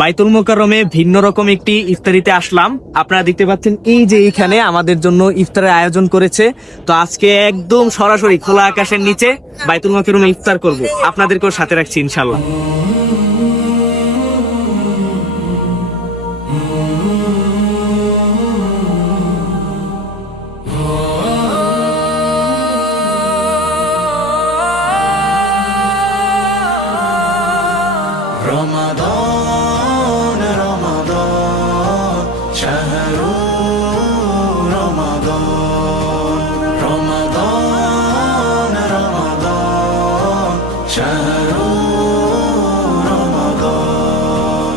বাইতুল মোকাররমে ভিন্ন রকম একটি ইফতারিতে আসলাম। আপনারা দেখতে পাচ্ছেন এই যে এইখানে আমাদের জন্য ইফতারের আয়োজন করেছে। তো আজকে একদম সরাসরি খোলা আকাশের নিচে বাইতুল মোকাররমে ইফতার করব, আপনাদেরকেও সাথে রাখছি ইনশাল্লাহ। رمضان رمضان شهر رمضان رمضان رمضان شهر رمضان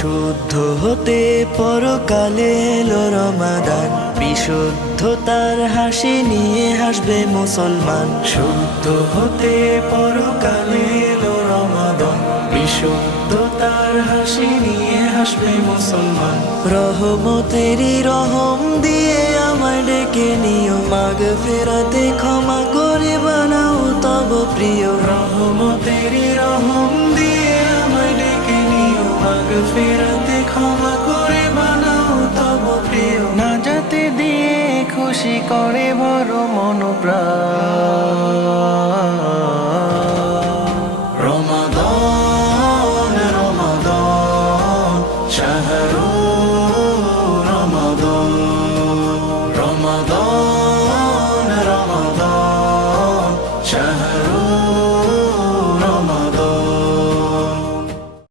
শুদ্ধ হতে পরকালে এলো রমাদান, বিশুদ্ধতার হাসি নিয়ে হাসবে মুসলমান। শুদ্ধ হতে পরকালে এলো রমাদান, বিশুদ্ধতার হাসি নিয়ে হাসবে মুসলমান। রহমতেরই রহম দিয়ে আমায় ডেকে নিও, মাগফিরাতে ক্ষমা করে বানাও তব প্রিয়। রহমতেরই রহম দিয়ে আমায় ডেকে নিও, মাগফিরাতে ক্ষমা করে বানাও তব প্রিয়। নাজাতে দিয়ে খুশি করে ভরো মন প্রাণ।